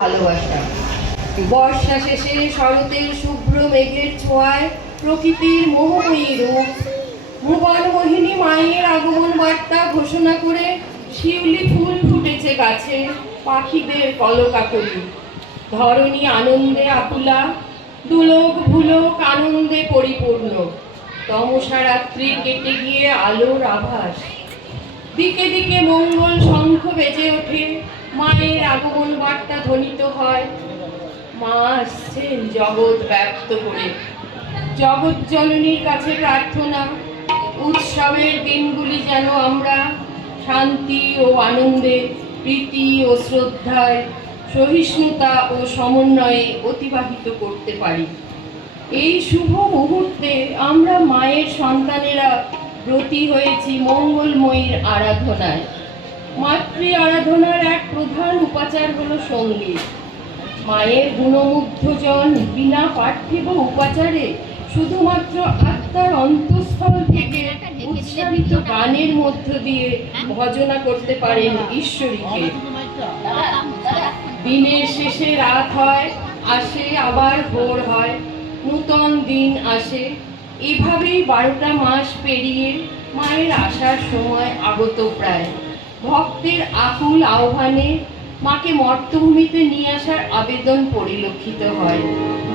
ভালোবাসা। বর্ষা শেষে শরতের শুভ্র মেঘের ছোঁয়ায় প্রকৃতির মোহময়ী রূপ, ভুবন মোহিনী মায়ের আগমন বার্তা ঘোষণা করে শিউলি ফুল ফুটেছে গাছে, পাখিদের কলকাকলি। ধরণী আনন্দে আকুলা, দুলোক ভুলোক আনন্দে পরিপূর্ণ। তমসা রাত্রি কেটে গিয়ে আলোর আভাস, দিকে দিকে মঙ্গল শঙ্খ বেজে ওঠে, মায়ের আগমন বার্তা ধ্বনিত হয়। মা আসছেন জগৎ ব্যক্ত করে। জগৎ জননীর কাছে প্রার্থনা, উৎসবের দিনগুলি যেন আমরা শান্তি ও আনন্দে, প্রীতি ও শ্রদ্ধায়, সহিষ্ণুতা ও সমন্বয়ে অতিবাহিত করতে পারি। এই শুভ মুহূর্তে আমরা মায়ের সন্তানেরা ব্রতী হয়েছি মঙ্গলময়ীর আরাধনায়। মাতৃ আরাধনার এক প্রধান উপাচার হলো সঙ্গীত। মায়ের গুণমুগ্ধজন বিনা পার্থিব উপাচারে শুধুমাত্র আত্মার অন্তঃস্থল থেকে উচ্চারিত গানের মধ্য দিয়ে ভজনা করতে পারেন ঈশ্বরীকে। দিনের শেষে রাত হয়, আসে আবার ভোর হয়, নূতন দিন আসে। এভাবেই 12টা মাস পেরিয়ে মায়ের আসার সময় আগত প্রায়। ভক্তের আকুল আহ্বানে মাকে মর্তভূমিতে নিয়ে আসার আবেদন পরিলক্ষিত হয়।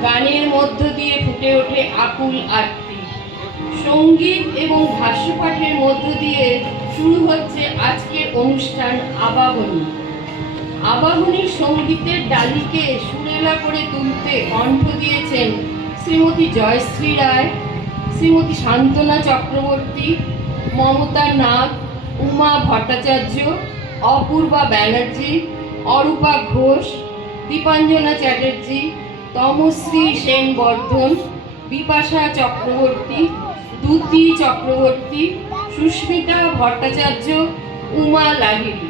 গানের মধ্য দিয়ে ফুটে ওঠে আকুল আরতি। সঙ্গীত এবং ভাষ্যপাঠের মধ্য দিয়ে শুরু হচ্ছে আজকের অনুষ্ঠান আবাহনী। আবাহনীর সঙ্গীতের ডালিকে সুরেলা করে তুলতে কণ্ঠ দিয়েছেন শ্রীমতী জয়শ্রী রায়, শ্রীমতী শান্তনা চক্রবর্তী, মমতা নাগ, উমা ভট্টাচার্য, অপূর্বা ব্যানার্জি, অরূপা ঘোষ, দীপাঞ্জনা চ্যাটার্জি, তমশ্রী সেন বর্ধন, বিপাশা চক্রবর্তী, দ্যুতি চক্রবর্তী, সুস্মিতা ভট্টাচার্য, উমা লাহিড়ী।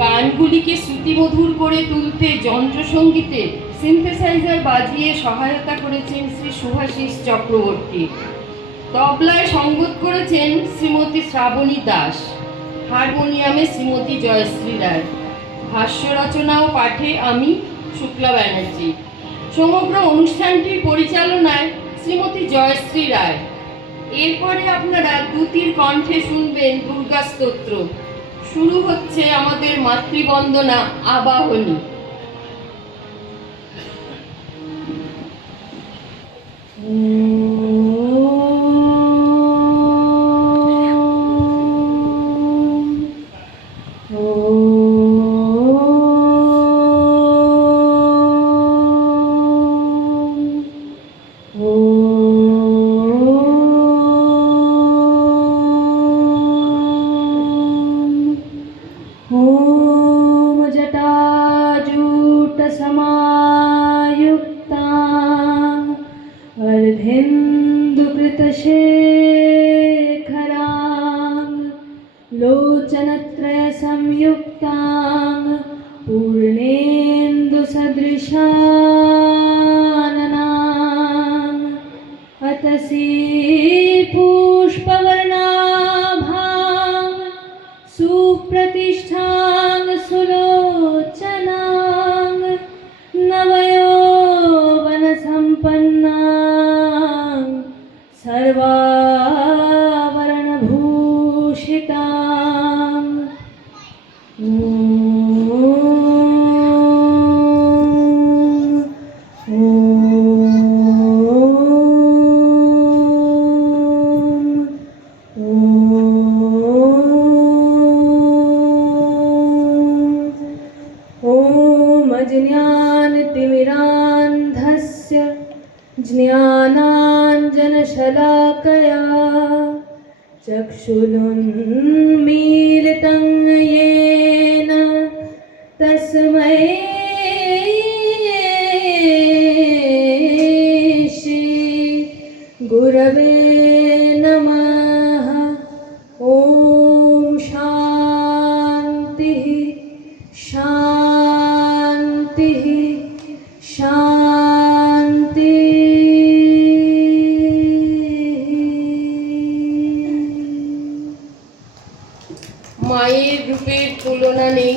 গানগুলিকে শ্রুতিমধুর করে তুলতে যন্ত্রসঙ্গীতে সিনথেসাইজার বাজিয়ে সহায়তা করেছেন শ্রী শুভাশিস চক্রবর্তী। তবলায় সঙ্গত করেছেন শ্রীমতী শ্রাবণী দাস, হারমোনিয়ামে শ্রীমতী জয়শ্রী রায়, ভাষ্য রচনা ও পাঠে আমি শুক্লা ব্যানার্জি। সমগ্র অনুষ্ঠানটির পরিচালনায় শ্রীমতী জয়শ্রী রায়। এরপরে আপনারা দ্যুতির কণ্ঠে শুনবেন দুর্গা স্তোত্র। শুরু হচ্ছে আমাদের মাতৃবন্দনা আবাহনী। अर्धेन्दुकृतशेखरां लोचनत्रय संयुक्तां पूर्णेन्दुसदृशाननां अतसी पुष्पवर्णाभां सुप्रतिष्ठां सुलोचनां नवयौवनसम्पन्नां सर्वाभरणभूषितां। अज्ञानतिमिरान्धस्य ज्ञानाञ्जनशलाकया चक्षुरुन्मीलितं येन तस्मै श्री गुरवे नमः। ॐ शान्तिः शान्तिः शान्ति। মায়ের রূপের তুলনা নেই,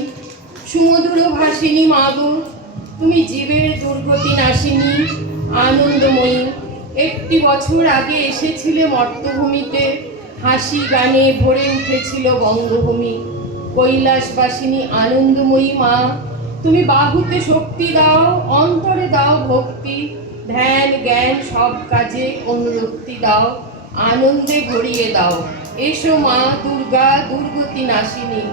সুমধুর ভাষিনী মাগো, তুমি জীবের দুর্গতি নাশিনী আনন্দময়ী। একটি বছর আগে এসেছিলে মর্তভূমিতে, হাসি গানে ভরে উঠেছিল বঙ্গভূমি। কৈলাসবাসিনী আনন্দময়ী মা, তুমি বাহুতে শক্তি দাও, অন্তরে দাও ভক্তি, ধ্যান জ্ঞান সব কাজে অনুরক্তি দাও, আনন্দে ভরিয়ে দাও। এসো মা দুর্গা, দুর্গতি নাশিনী।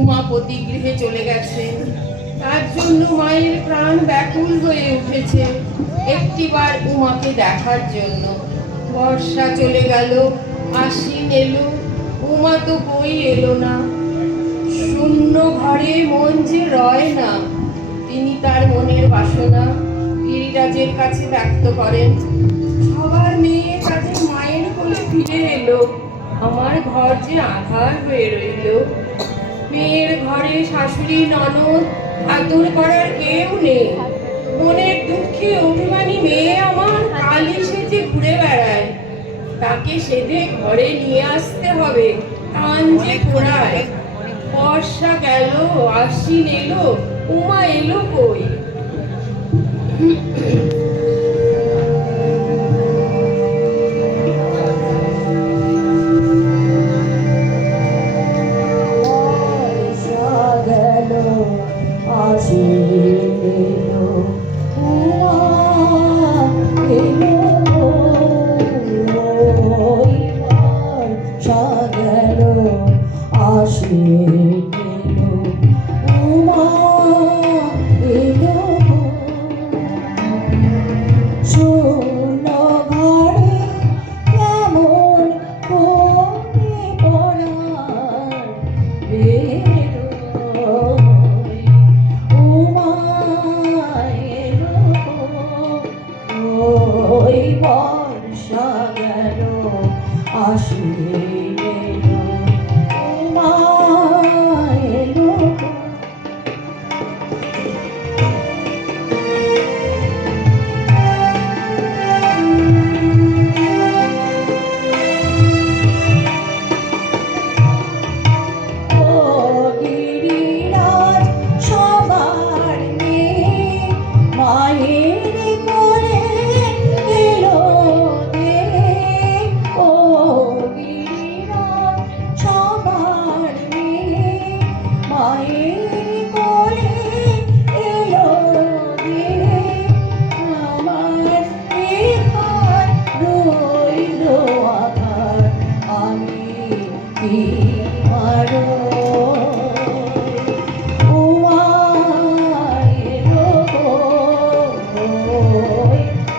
উমাপতি গৃহে চলে গেছেন। তার জন্য মায়ের প্রাণ ব্যাকুল হয়ে উঠেছে একটিবার উমাকে দেখার জন্য। বর্ষা চলে গেল, আশ্বিন এলো, উমা তো কই এলো না। শূন্য ঘরে মন যে রয় না। তিনি তার মনের বাসনা গিরিরাজের কাছে ব্যক্ত করেন। সবার মেয়ে তাদের মায়ের কোলে ফিরে এলো, আমার ঘর যে আঁধার হয়ে রইল। মেয়ের ঘরে শাশুড়ি ননদ আদর করার কেউ নেই। মনের দুঃখে অভিমানী মেয়ে আমার কালি সেজে ঘুরে বেড়ায়। তাকে সেধে ঘরে নিয়ে আসতে হবে, কান যে পোড়ায়। বর্ষা গেল, আশ্বিন এলো, উমা এলো কই? শূন্য ঘরে কেমন করে পড়ার বেরোয় উমায়ের ওই বর্ষা গেল আসিলে উমায়ের গিরিরাজ সবার মেয়ে মায়ের কোলে এলো রে ও গিরিরাজ সবার মেয়ে মায়ের কোলে এলো রে আমার এখান রইল আধার আমি কি মারো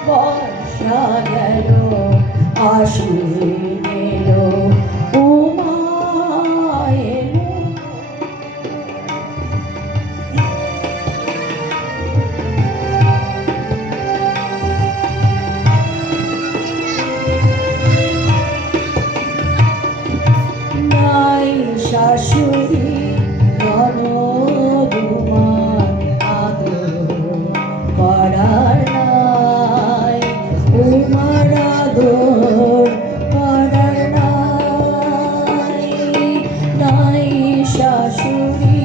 বর্ষা গেল আশ্বিন এলো উমা এলো নাই শাশুড়ি ননদ উমার আদর করার নাই উমার আদর করার নাই নাই শাশুড়ি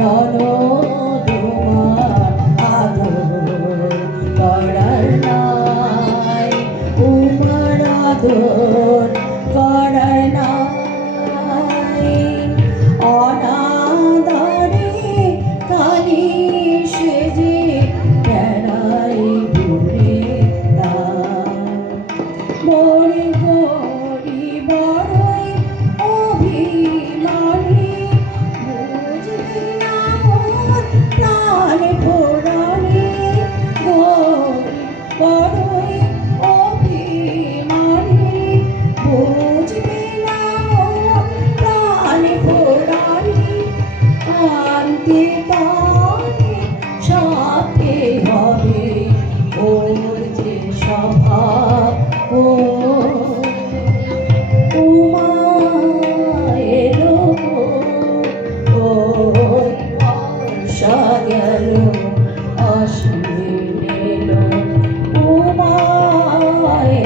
ননদ উমার আদর করার নাই উমার আদর করার নাই অনাদরে কালি সেজে বেড়াই ঘুরে মোর গরি বড়ই অভিমানী বুঝবি না মোর প্রাণ পোড়ানি গরি বড়ই অভিমানী বুঝবি না মোর প্রাণ পোড়ানি আনতে তাকে সাথে হবে ওর যে স্বভাব ও উমা এলো ওই বর্ষা গেল আশ্বিন এলো উমা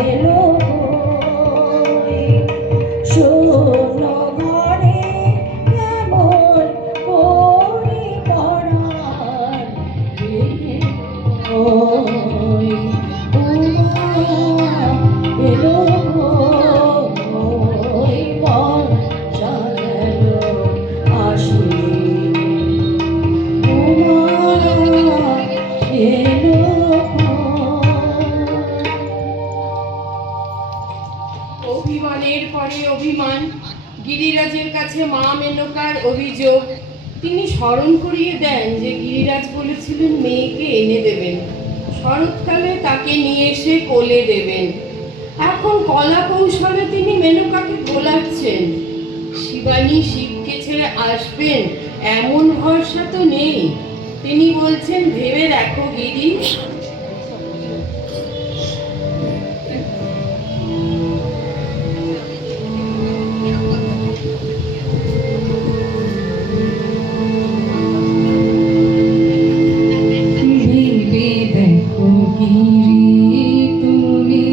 এলো শূন্য ঘরে কেমন করে পড়ার ওই উমা এলো ওই বর্ষা গেল আশ্বিন উমা এলো অভিমানের পরে অভিমান। গিরিরাজের কাছে মা মেনকার অভিযোগ। তিনি স্মরণ করিয়ে দেন যে গিরিরাজ বলেছিলেন মেয়েকে এনে দেবেন, শরৎকালে তাকে নিয়ে এসে কোলে দেবেন। এখন কলা কৌশলে তিনি মেনকাকে গোলাচ্ছেন। শিবানী শিবকে ছেড়ে আসবেন এমন ভরসা তো নেই। তিনি বলছেন, ভেবে দেখো গিরি, ভেবে দেখো গিরি তুমি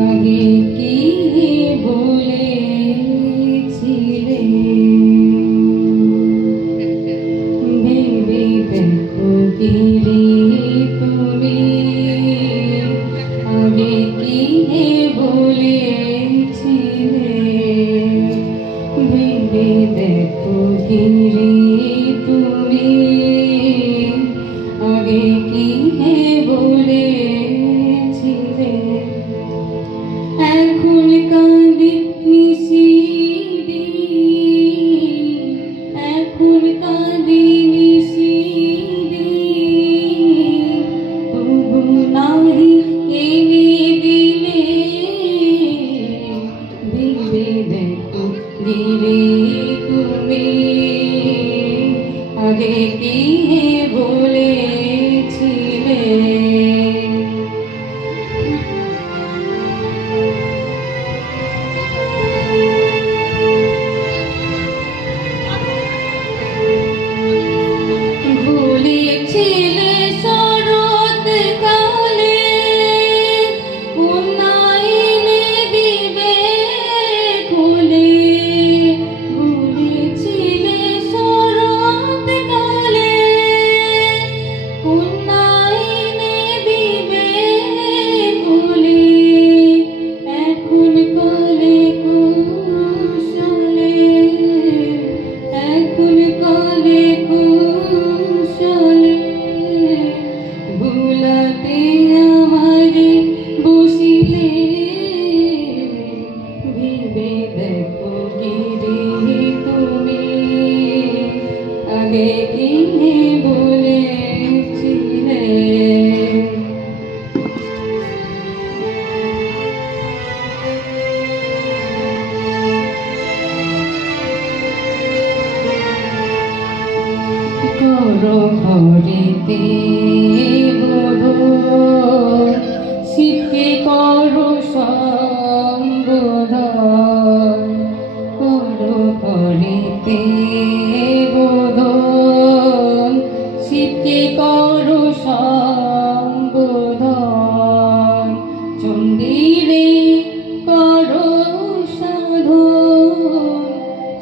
আগে কি বলেছিলে ভেবে দেখো গিরি তুমি আগে কি বলেছিলে ভেবে দেখো গিরি তুমি আগে কি বলেছিলে এখন কাঁদি নিশিদিন এখন কাঁদি নিশিদিন আগে কি বলেছিলে। ভুলেছিলে শরৎ কালে উন্নয়নে দিবে খুলে। ভুলেছিলে শরৎ কালে উন্নয়নে দিবে খুলে। এখন কলে কুশলে, এখন কলে কুশলে ভুলাতে আমারে বসিলে। ভেবে দেখো গিরি তুমি আগে কি বলেছিলে। করো ঘরেতে বোধন, শীতকে করো সম্বোধন। করো ঘরেতে বোধন, শীতকে করো সম্বোধন। চণ্ডীরে করো সাধন,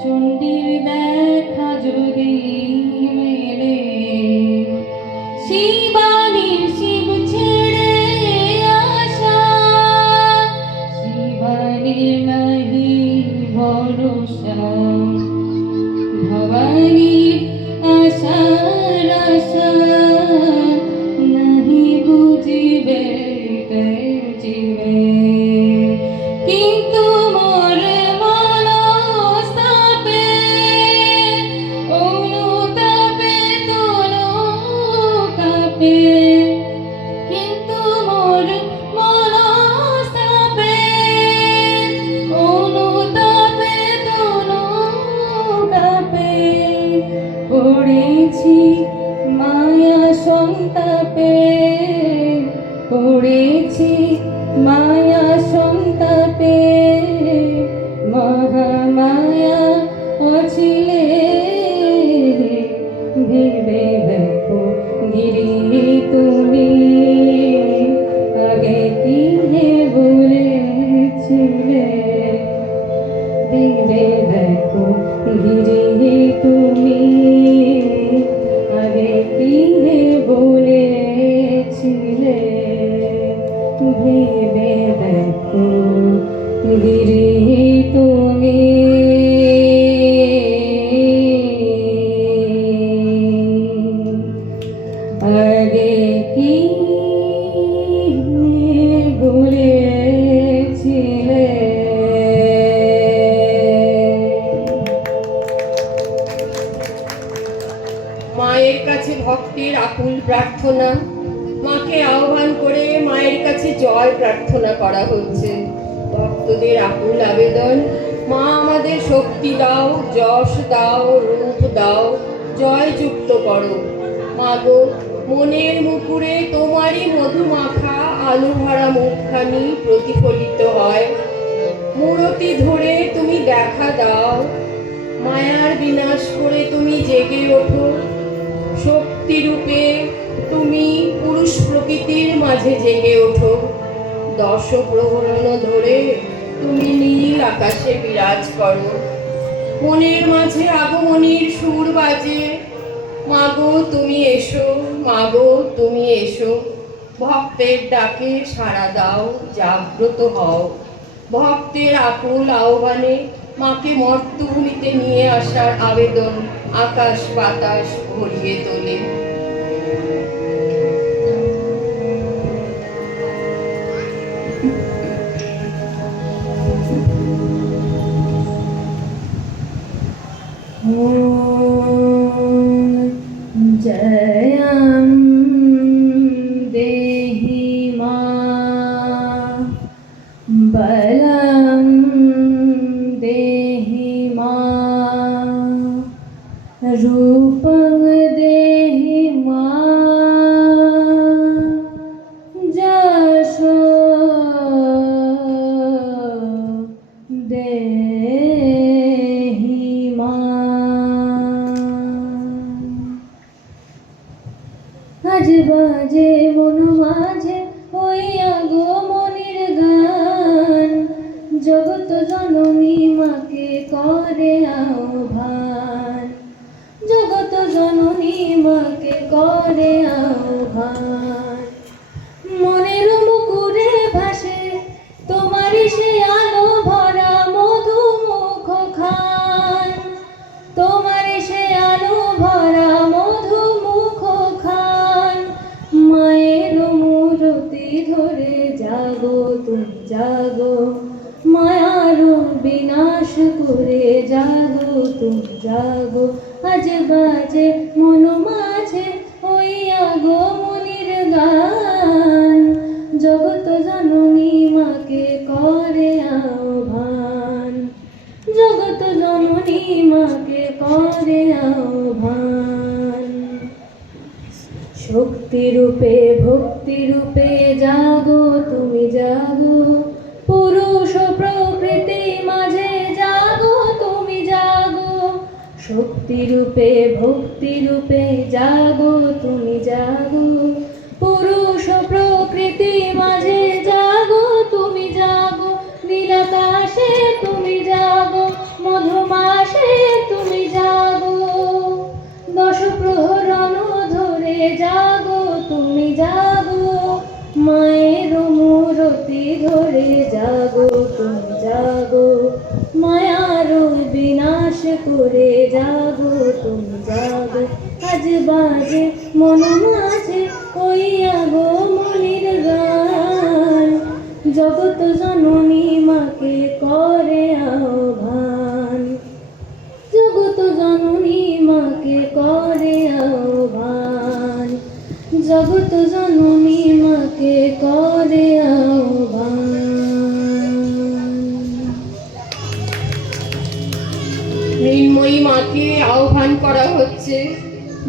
চণ্ডীর দেখা যদি মেলে। শিবানীর শিব ছেড়ে আসা, শিবানীর নাহি ভরসা। ভবানীর আশার আশা নাহি বুঝিবে জীবে। কিন্তু মোর মনস্তাপে অনুতাপে তনু কাঁপে। কিন্তু মোর মনস্তাপে অনুতাপে তনু কাঁপে। পড়েছি মায়া সন্তাপে, পড়েছি মায়া সন্তাপে। মহামায়া অছিলে ভেবে দেখো গিরি তুমি আগে কি বলেছিলে। ভেবে দেখো গিরি তুমি আগে কি বলেছিলে। ভেবে দেখো গিরি তুমি আগে কি বলেছিলে। মায়ের কাছে ভক্তের আকুল প্রার্থনা, মাকে আহ্বান করে মায়ের কাছে জয় প্রার্থনা করা হচ্ছে। ভক্তদের আকুল আবেদন, মা আমাদের শক্তি দাও, যশ দাও, রূপ দাও, জয় যুক্ত করো। মাগো, মনের মুকুরে তোমারই মধুমাখা আলো ভরা মুখখানি প্রতিফলিত হয়। মূরতি ধরে তুমি দেখা দাও, মায়ার বিনাশ করে তুমি জেগে ওঠো। শক্তি রূপে তুমি পুরুষ প্রকৃতির মাঝে জেগে ওঠো। দশ প্রহরণ ধরে তুমি নীল আকাশে বিরাজ করো। মনের মাঝে আগমনীর সুর বাজে, মাগো তুমি এসো, মাগো তুমি এসো। ভক্তের ডাকে সাড়া দাও, জাগ্রত হও। ভক্তের আকুল আহ্বানে মাকে মর্তভূমিতে নিয়ে আসার আবেদন আকাশ বাতাস ভরিয়ে তোলে। जयं देहि मा बलं देहि मा रूपं আজ বাজে মন মাঝে ওই আগমনের গান, জগত জননী মাকে করে আহ্বান, জগত জননী মাকে করে আহ্বান। মনের মুকুরে ভাসে তোমারই সে আলো ভরা মধুমুখ খান, তোমারই সে আলো ভরা মধুমুখ খান। মায়ের মূরতি ধরে জাগো তুমি জাগো, মায়ার বিনাশ করে জাগো তুমি জাগো। আজ বাজে মন মাঝে ওই আগমনের গান, জগত জননী মাকে করে আহ্বান, জগত জননী মাকে করে আহ্বান। শক্তি রূপে ভক্তি রূপে জাগো তুমি জাগো, পুরুষ প্রকৃতি মাঝে জাগো তুমি জাগো। শক্তি রূপে ভক্তি রূপে জাগো তুমি জাগো, পুরুষ প্রকৃতি মাঝে জাগো তুমি জাগো। নীলাকাশে তুমি জাগো, মধুমাসে তুমি জাগো, দশ প্রহরণ ধরে জাগো তুমি জাগো। মায়ের মূরতি ধরে জাগো তুমি জাগো, মায়ার বিনাশ করে জাগো তুমি জাগো। আজ বাজে মন মাঝে ওই আগমনের গান, জগত জননী মাকে করে আহ্বান, জগত জননী মাকে করে আহ্বান, জগত জননী মাকে করে আহ্বান। মৃন্ময়ী মাকে আহ্বান করা হচ্ছে।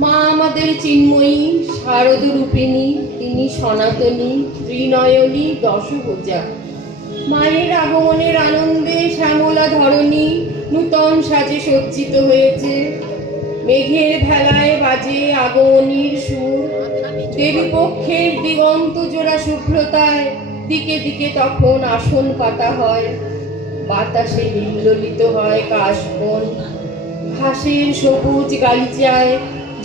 মা আমাদের চিন্ময়ী, শারদ রূপিণী, তিনি সনাতনী, ত্রিনয়নী, দশভুজা। মায়ের আগমনের আনন্দে শ্যামলা ধরণী নূতন সাজে সজ্জিত হয়েছে। মেঘের ভেলায় বাজে আগমনীর সুর, দেবী পক্ষের দিগন্ত জোড়া শুভ্রতায় দিকে দিকে তখন আসন পাতা হয়। বাতাসে হিল্লোলিত হয় কাশবন, ঘাসের সবুজ গালিচায়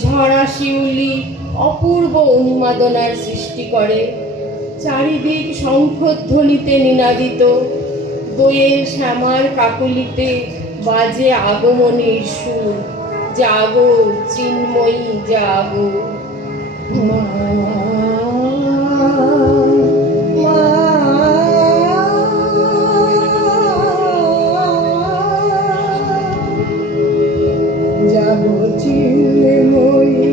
ঝরা শিউলি অপূর্ব উন্মাদনার সৃষ্টি করে। চারিদিক শঙ্খধ্বনিতে নিনাদিত, দোয়েল শ্যামার কাকলিতে বাজে আগমনের সুর। জাগো চিন্ময়ী জাগো। জাগো চিন্ময়ী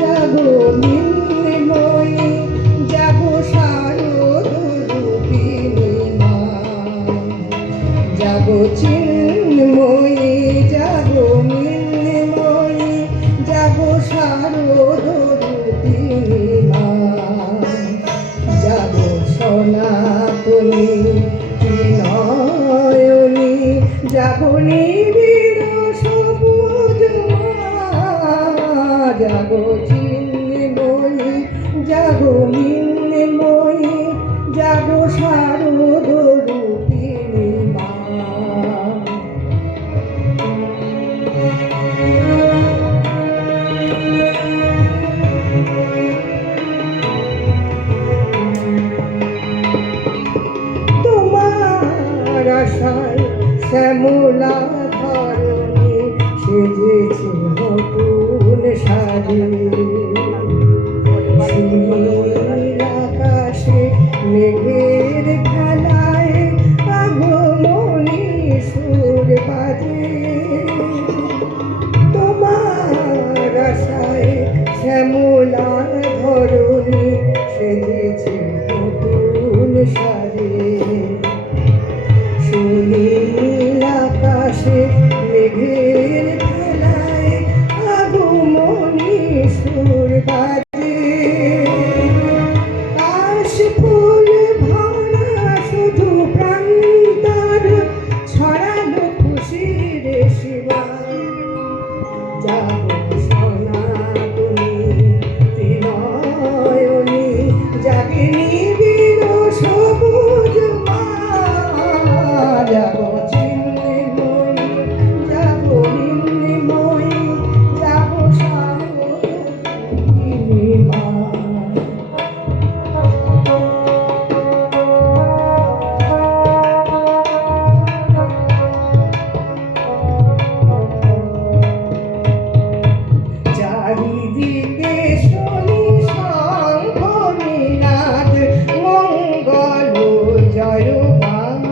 জাগো মিন্ময়ী, জাগো শারদ রূপিণী মা। জাগো চিন্ময়ী জাগো মিন্ময়ী, জাগো শারদ রূপিণী মা। জাগো সনাতনী ত্রিনয়নী, জাগো নিবিড় সবুজ মা। জাগো চিন্ময়ী জাগো মিন্ময়ী, জাগো শারদ রূপিণী মা। তোমার আশায় শ্যামলা ধরণী সেজেছে নতুন সাজে। নীল আকাশে মেঘের মহিমা। চারিদিকে শুনি শঙ্খ নিনাদ, মঙ্গল জয়গান।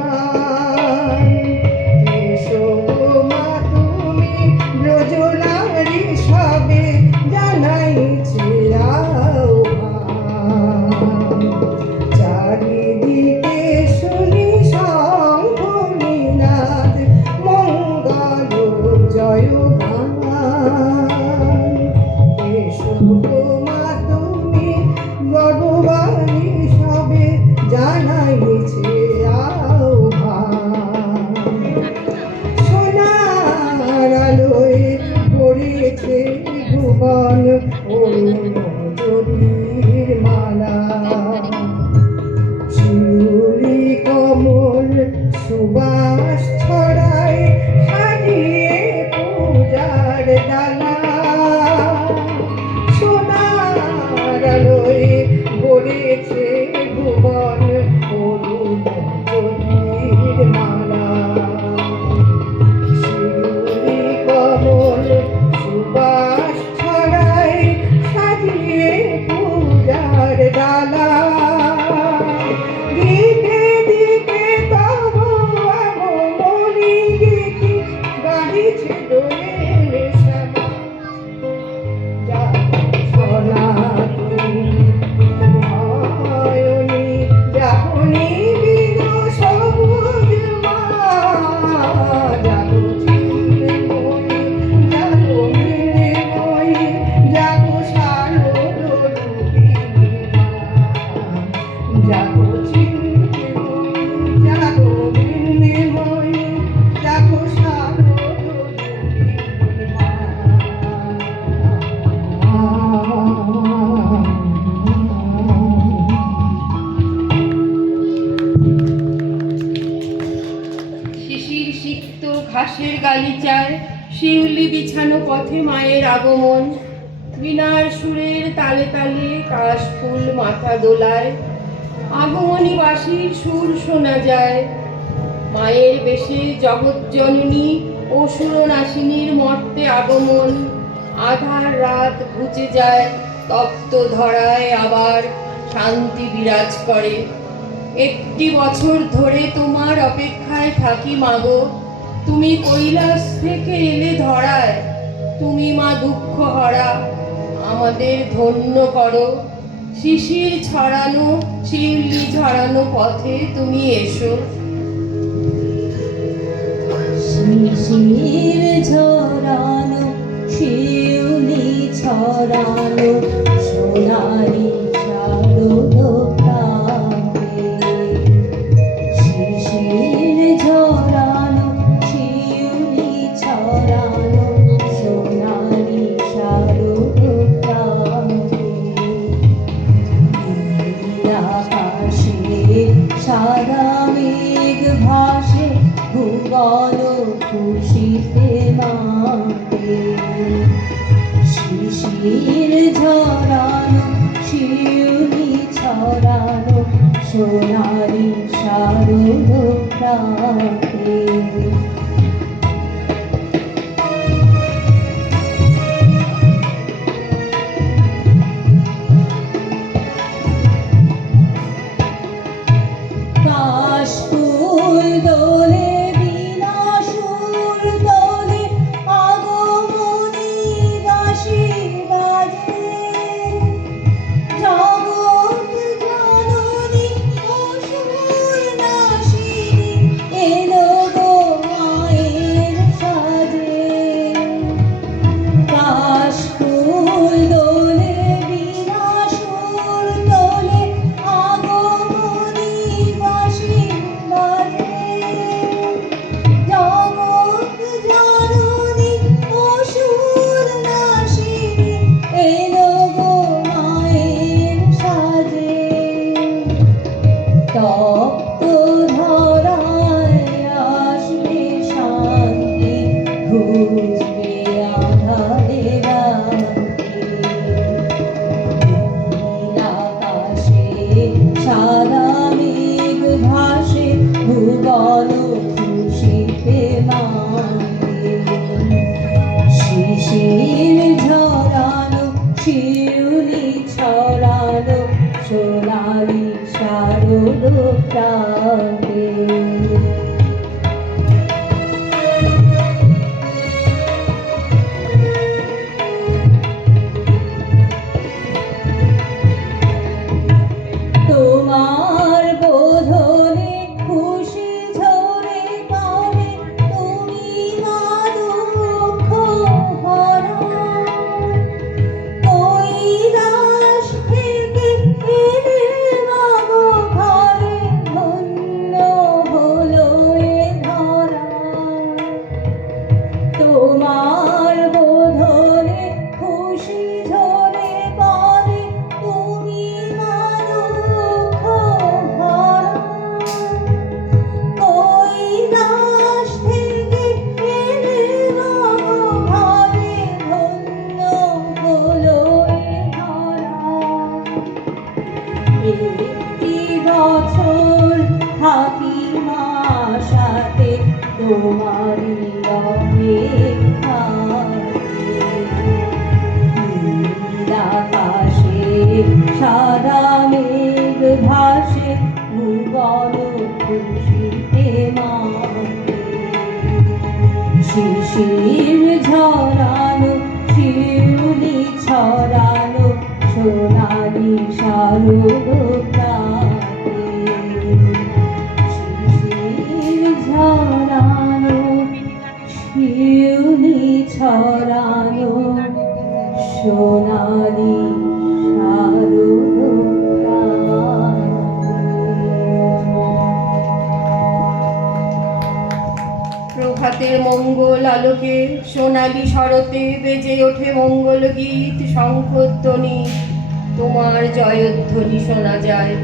এসো গো মা তুমি ব্রজনারী সবে, জানাইছি আহ্বান। চারিদিকে শুনি শঙ্খ নিনাদ, মঙ্গল জয়গান। এসো গো মা তুমি ভগবানী সবে, জানাইছে আহ্বান। সোনার আলোয় ভরেছে ভুবন, অরুণ জ্যোতির মালা। শিউলি কমল সুবাস ছড়ায়, সাজিয়ে পূজার ডালা। সোনার আলোয় ভরেছে ভুবন, অরুণ জ্যোতির মালা। শিউলি কমল সুবাস ছড়ায়, সাজিয়ে পূজার ডালা। দিকে দিকে তব আগমনী গীতি, গাহিছে দোয়েল শ্যামা। জাগো সনাতনী নয়নী, জাগো নিবিড় সবুজ মা। জাগো চিন্ময়ী, জাগো মৃন্ময়ী, জাগো শারদরূপিণী মা। জাগো চিন্ময়ী, জাগো মৃন্ময়ী, জাগো শারদরূপিণী শিশির সিক্ত ঘাসের গালিচায়, শিউলি বিছানো পথে মায়ের আগমন। বীণার সুরের তালে তালে কাশফুল মাথা দোলায়, আগমনী বাঁশির সুর শোনা যায়। মায়ের বেশে জগৎজননী অসুরনাশিনীর মর্তে আগমন। আধার রাত ঘুচে যায়, তপ্ত ধরায় আবার শান্তি বিরাজ করে। একটি বছর ধরে তোমার অপেক্ষায় থাকি মাগো। তুমি কৈলাস থেকে এলে ধরায়, তুমি মা দুঃখ হরা, আমাদের ধন্য করো। শিশির ছড়ানো শিউলি ঝরানো পথে তুমি এসো। শিশির ঝরানো শিউলি ছড়ানো, সোনারি শারদ প্রান্তে। শিশির ঝরানো শিউলি ছড়ানো, সোনারি শারদ প্রান্তে। আকাশে সাদা মেঘ ভাসে, ভুবন খুশিতে মাতে। শিশির ঝরানো শিউলি ছড়ানো, সোনারি শারদ প্রাতে। কাশফুল দোলে, বীণা সুর দোলে, আগমনী বাঁশি বাজে। জগৎ জননী অসুরনাশিনী এলো প্রাণে। তোমার বোধনে খুশি ঝরে পড়ে, তুমি মা দুঃখ হরা। কৈলাস থেকে এলে মাগো ঘরে, ধন্য হলো এ ধরা। তোমার বোধনে খুশি ঝরে পড়ে, তুমি মা দুঃখ হরা। কৈলাস থেকে এলে মাগো ঘরে, ধন্য হলো এ ধরা। একটি বছর থাকি মা সাথে, তোমারই অপেক্ষাতে। নীল আকাশে সাদা মেঘ ভাসে, ভুবন খুশিতে মাতে। শিশির ঝরানো, শিউলি ছড়ানো, সোনালি শারদ প্রাতে। শিশির ঝরানো, শিউলি ছড়ানো, সোনালি শারদ প্রভাতের মঙ্গল আলোকে সোনালি শরতে বেজে ওঠে মঙ্গল গীত শঙ্খধ্বনি। তোমার জয়ধ্বনি শোনা যায়।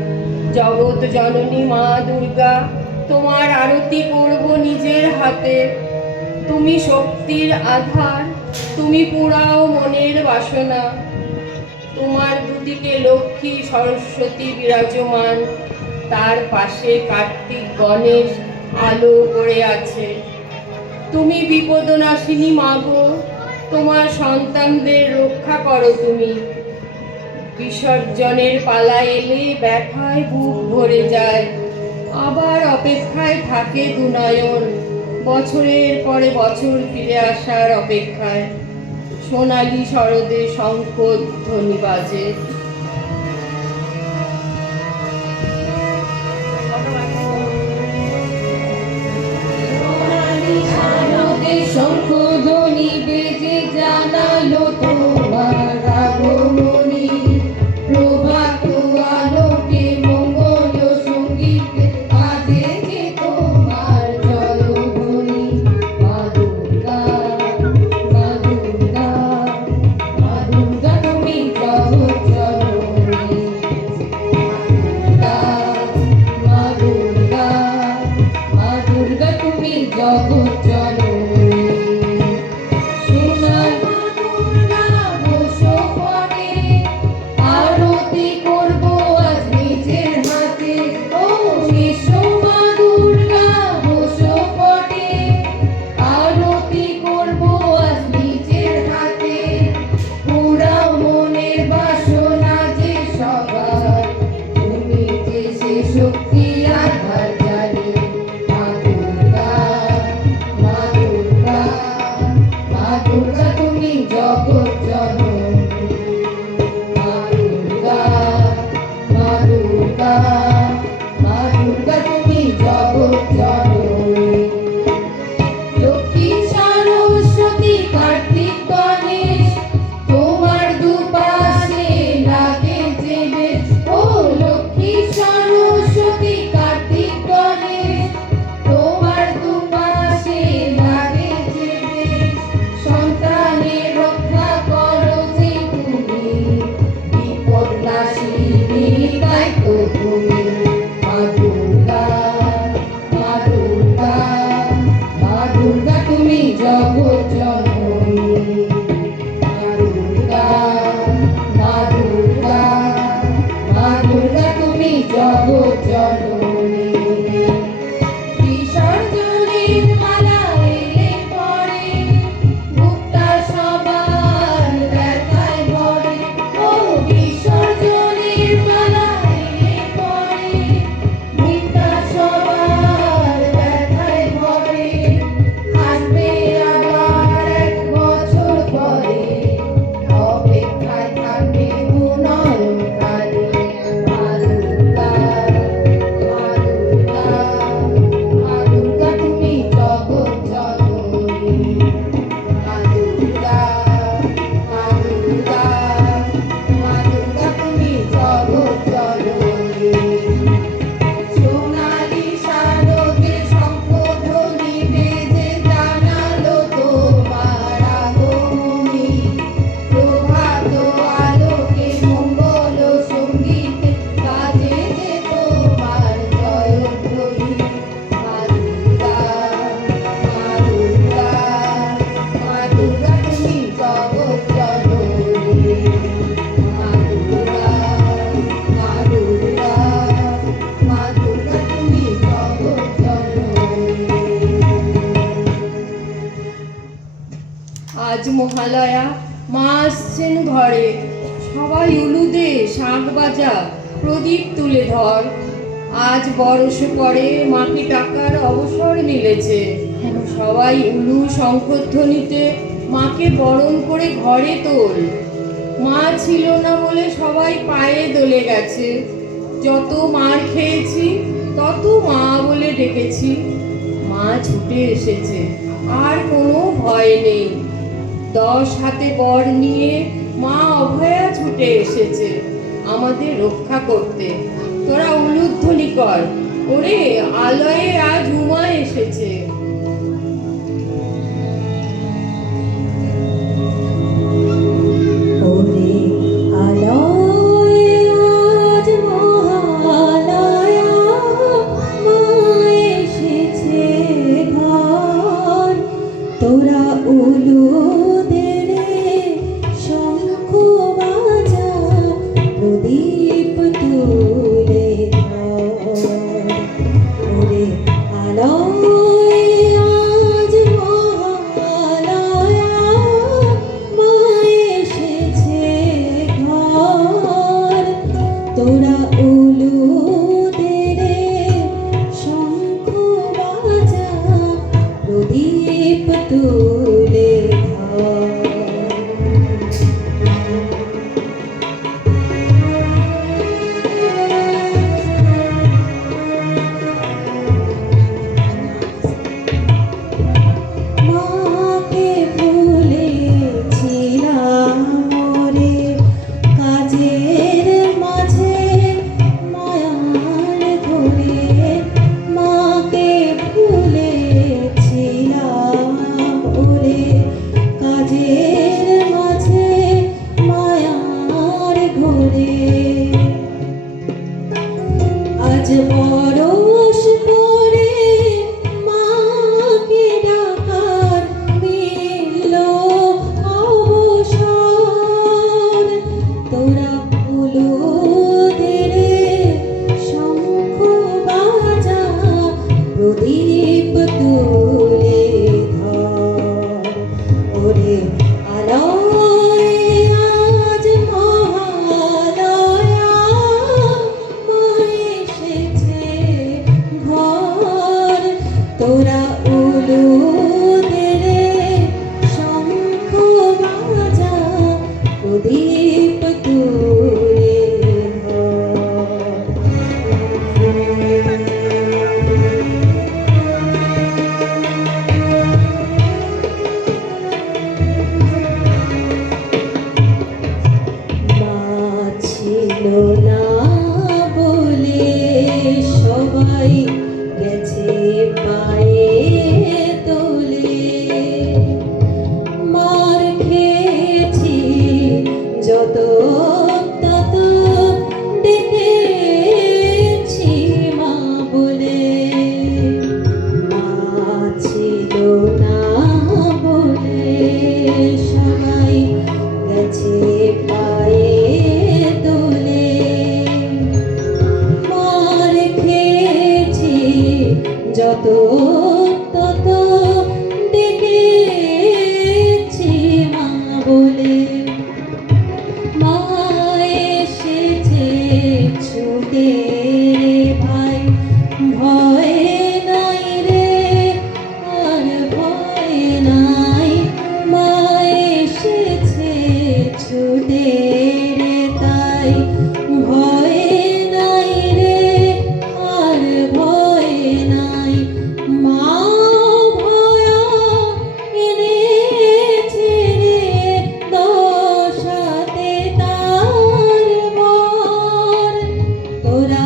জগৎ জননী মা দুর্গা, তোমার আরতি করব নিজের হাতে। তুমি শক্তির আধার, তুমি পুরাও মনের বাসনা। তোমার দুদিকে লক্ষ্মী সরস্বতী বিরাজমান, তার পাশে কার্তিক গণেশ আলো করে আছে। তুমি বিপদনাশিনী মাগো, তোমার সন্তানদের রক্ষা করো তুমি। বিসর্জনের পালা এলে ব্যথায় বুক ভরে যায়, আবার অপেক্ষায় থাকে দুনয়ন। বছরের পরে বছর ফিরে আসার অপেক্ষায় সোনালি শরদে শঙ্খধ্বনি বাজে। শঙ্খধ্বনি বেজে জানালো তোমার আগমনী। প্রভাত আলোকে মঙ্গল সঙ্গীতে বাজেছে তোমার জয়ধ্বনি। মা দুর্গা, মা দুর্গা, মা দুর্গা তুমি জগৎ আলয়া, মা আসছেন ঘরে। সবাই উলু দে, শাঁখ বাজা, প্রদীপ তুলে ধর। আজ বরষ পরে মাকে টাকার অবসর মিলেছে। সবাই উলু শঙ্খধ্বনিতে মাকে বরণ করে ঘরে তোল। মা ছিল না বলে সবাই পায়ে দোলে গেছে। যত মার খেয়েছি তত মা বলে ডেকেছি। মা ছুটে এসেছে, আর কোনো ভয় নেই। 10 হাতে বর নিয়ে মা অভয়া ছুটে এসেছে আমাদের রক্ষা করতে। তোরা উলুধ্বনি কর, ওরে আলয়ে আজ উমা এসেছে। ওরে আলোয় আজ মহালয়া, মা এসেছে ঘর। তোরা উলু দে রে, শঙ্খ বাজা, প্রদীপ তুলে ধর। ওরে আলোয় আজ মহালয়া, মা এসেছে ঘর। তোরা উলু দে রে, শঙ্খ বাজা, প্রদীপ তুলে ধর। মাকে ভুলেছিলাম রে, কাজের মাঝে মায়ার ঘরে। মাকে ভুলেছিলাম ওরে, কাজের মাঝে মায়ার ঘরে। আজ বরষ পরে মাকে ডাকার মিলল অবসর। তোরা উলু দে রে, শঙ্খ বাজা, প্রদীপ তুলে ধর। ওরে আলোয় আজ মহালয়া, মা এসেছে ঘর। তোরা উলু দে রে, শঙ্খ বাজা, প্রদীপ তুলে মা ছিল না বলে সবাই গেছে পায়ে তোলে। মার খেয়েছি যত তত ডেকেছি মা বলে। মা ছিল না বলে সবাই গেছে পায়ে তোলে। মার খেয়েছি যত তত ডেকেছি মা বলে। মা এসেছে ছুটে ভাই, ভয় নাই রে, আর ভয় নাই। মা এসেছে ছুটে রে, তাই ভয় নাই রে, আর ভয় নাই। মা ভয়া এনেছে রে, 10 হাতে তার বর। তোরা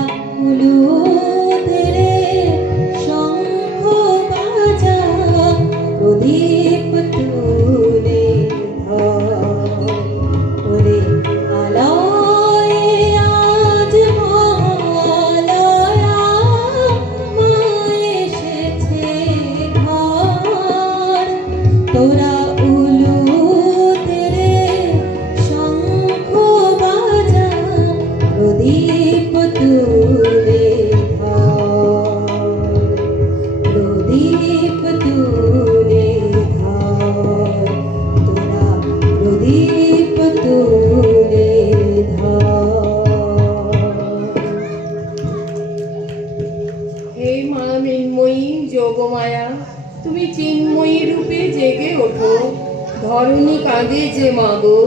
কাঁদে যে মাগো,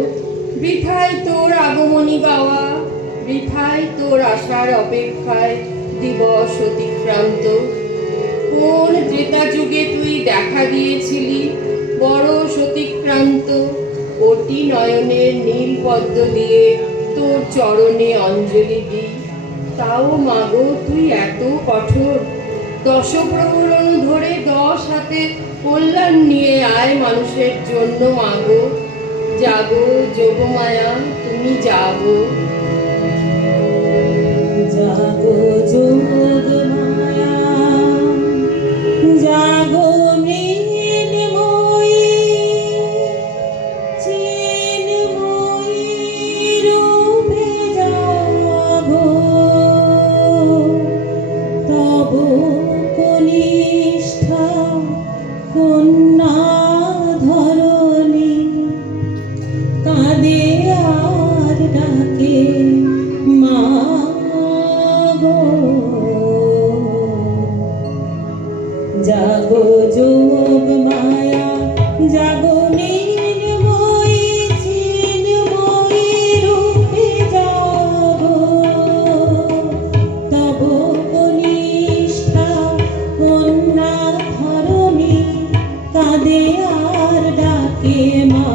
বৃথায় তোর আগমনী গাওয়া, বৃথায় তোর আসার অপেক্ষায় দিবস অতিক্রান্ত। কোন ত্রেতা যুগে তুই দেখা দিয়েছিলি বড় সতিক্রান্ত, কোটি নয়নের নীল পদ্ম দিয়ে তোর চরণে অঞ্জলি দি। তাও মাগো তুই এত কঠোর, দশপ্রহরণ ধরে 10 হাতে কল্যাণ নিয়ে আয় মানুষের জন্য মাগো। জাগো যোগমায়া তুমি জাগো। জাগো যোগ মায়া, জাগো মৃন্ময়ী, চিন্ময়ী রূপে জাগো। তব কনিষ্ঠা কন্যা ধরণী, কাঁদে আর ডাকে মা গো। জাগো যোগ মায়া, জাগো নির্ময়ী, চিন্ময়ী রূপে জাগো। তব কনিষ্ঠা কন্যা ধরণী, কাঁদে আর ডাকে মা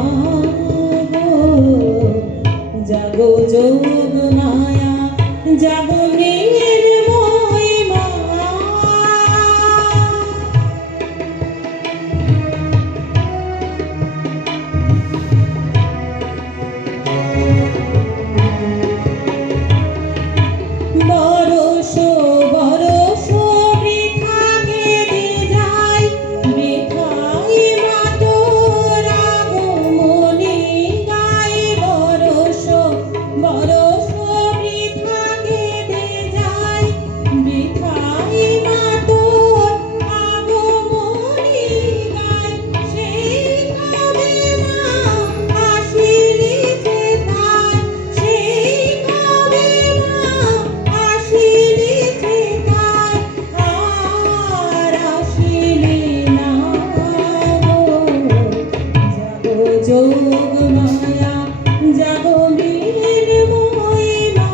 গো। জাগো যোগ মায়া, জাগো নির্ময়ী মা। বরষ বরষ বৃথা কেঁদে যায়, বৃথাই মা তোর আগমনী গায়। বরষ বরষ বৃথা কেঁদে যায়, বৃথাই মা তোর আগমনী গায়। সেই কবে মা আসিলি চেতায়, সেই কবে মা আসিলি চেতায়, আর আসিলি না গো। জাগো যোগ মায়া, জাগো নির্ময়ী মা।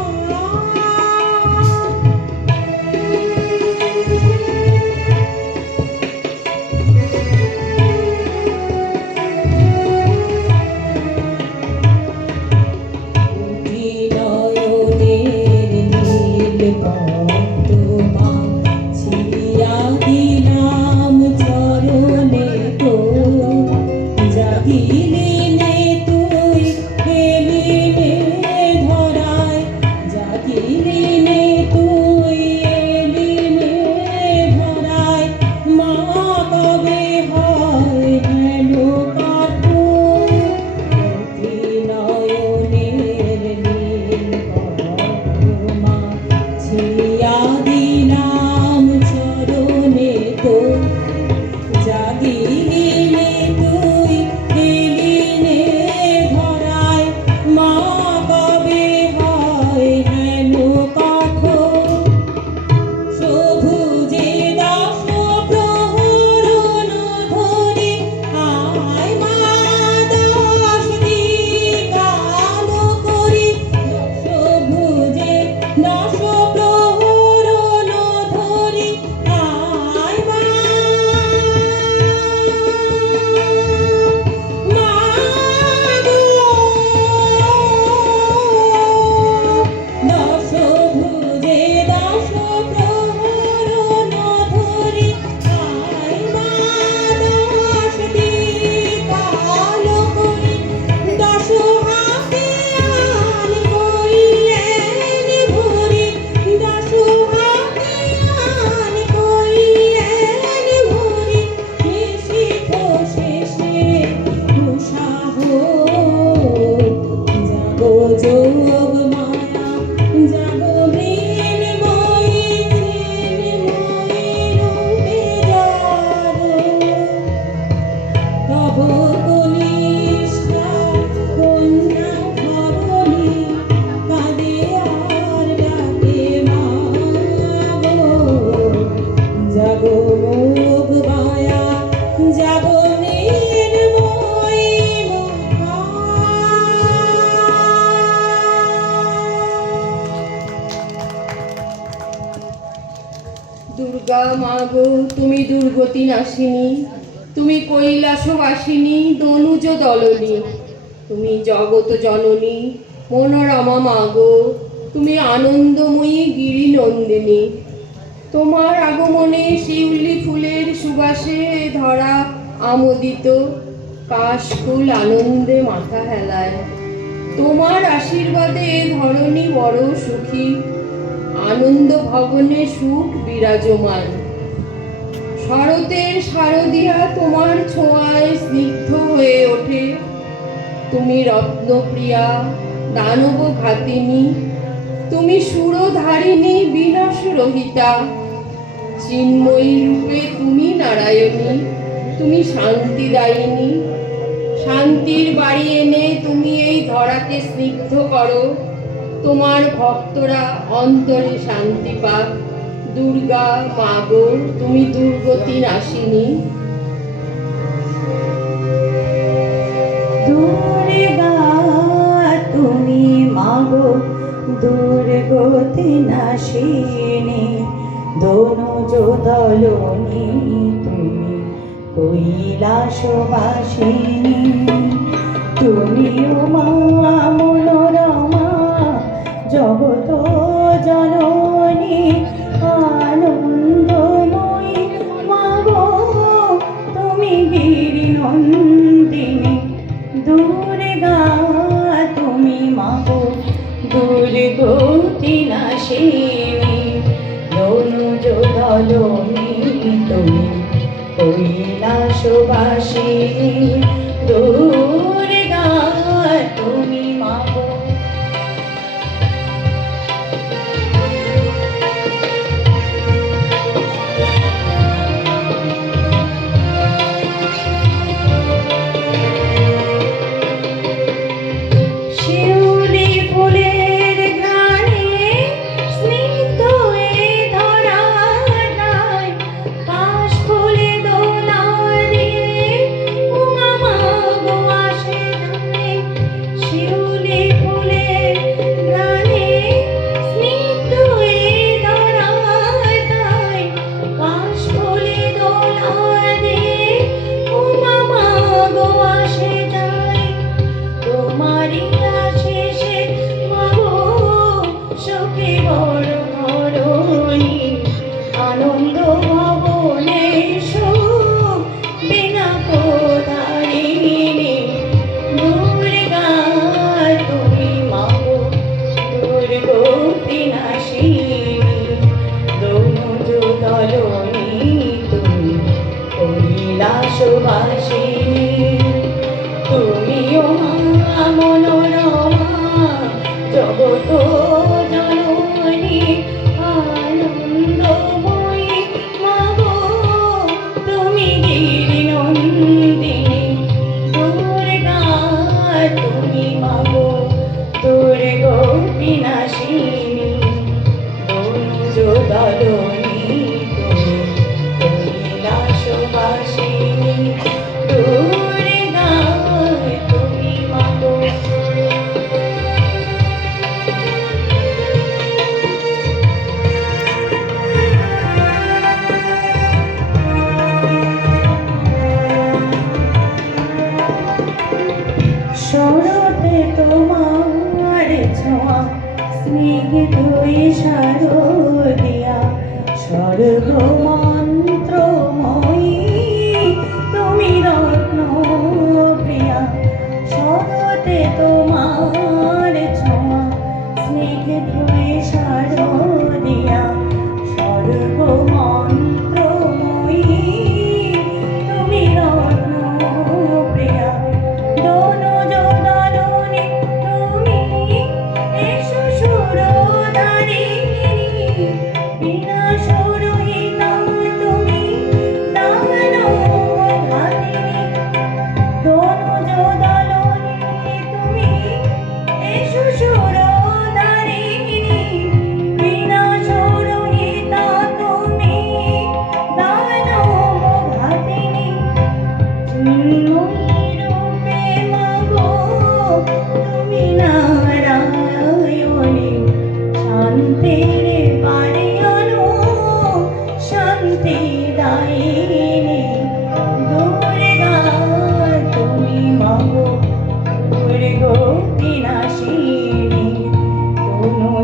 কোটি নয়নের নীল পদ্মা, ছিয়া দিলাম চরণে তোর। জাগিলি নে তুই এলি নে ধরায়, জাগিলি নে তুই এলি নে ধরায়। মা কবে হয় হেন কাতর, কোটি নয়নের নীল পদ্মা, ছিয়া দুর্গা মাগো তুমি দুর্গতি নাশিনী, তুমি কৈলাসবাসিনী দনুজ দলনী, তুমি জগত জননী মনোরমা মাগো, তুমি আনন্দময়ী গিরি নন্দিনী। তোমার আগমনে শিউলি ফুলের সুবাসে ধরা আমোদিত, কাশফুল আনন্দে মাথা হেলায়। তোমার আশীর্বাদে ধরণী বড় সুখী, আনন্দ ভবনে সুখ বিরাজমান। শরতের শারদিয়া তোমার ছোঁয়ায় স্নিগ্ধ হয়ে ওঠে। তুমি রত্নপ্রিয়া দানব ঘাতিনী, তুমি সুরধারিণী বিনাশ রহিতা। চিন্ময়ী রূপে তুমি নারায়ণী, তুমি শান্তিদায়িনী। শান্তির বাড়ি এনে তুমি এই ধরাকে স্নিগ্ধ করো, তোমার ভক্তরা অন্তরে শান্তি পাক। দুর্গা মাগো তুমি দুর্গতি নাশিনী। দুর্গা তুমি মাগো দুর্গতি নাশিনী, দনুজ দলনী তুমি কৈলাসবাসিনী। তুমি মা মনোরমা জগত জননী, আনন্দময়ী মাগো তুমি গিরি নন্দিনী। দুর্গা তুমি মাগো দুর্গতি নাশিনী, দনুজ দলনী তুমি কৈলাসবাসিনী। দুর্গা তুমি মাগো। শিউলি ফুলের ঘ্রাণে স্নিগ্ধ এ ধরাটায়, কাশফুলে দোলা দিয়ে উমা মাগো আসে যায়। শিউলি ফুলের ঘ্রাণে স্নিগ্ধ এ ধরাটায়, কাশফুলে দোলা দিয়ে উমা মাগো আসে যায়। তোমারই আশিসে মাগো সুখী বড় ধরণী, আনন্দ ভবনে সুখ বিনা কোদারিণী। দুর্গা তুমি মাগো দুর্গতি নাশিনী, দনুজ দলনী তুমি কৈলাসবাসিনী। তুমিও মা মনোরমা জগত জননী, আনন্দময়ী মাগো তুমি গিরি নন্দিনী। দুর্গা তুমি মাগো দুর্গতি নাশিনী, দনুজ দলনী তুমি কৈলাসবাসিনী। দুর্গা তুমি মাগো। শরতে তোমার ছোঁয়া স্নিগ্ধ শারদিয়া, স্বর্গ মন্ত্রময়ী তুমি রত্ন প্রিয়া। শরতে তোমার ছোঁয়া স্নিগ্ধ শারদিয়া, স্বর্গ মন্ত্রময়ী তুমি রত্ন প্রিয়া। দনুজ দলনী তুমি এসো সুরধারিণী, বিনাশ রহিতা তুমি দানব ঘাতিনী। দনুজ দলনী তুমি এসো সুরধারিণী, বিনাশ রহিতা তুমি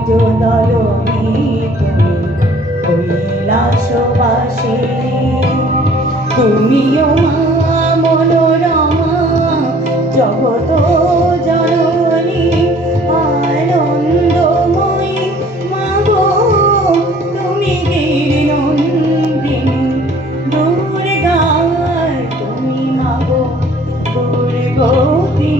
দলনি তুমি কৈলাসবাসিনী তুমিও মা মনো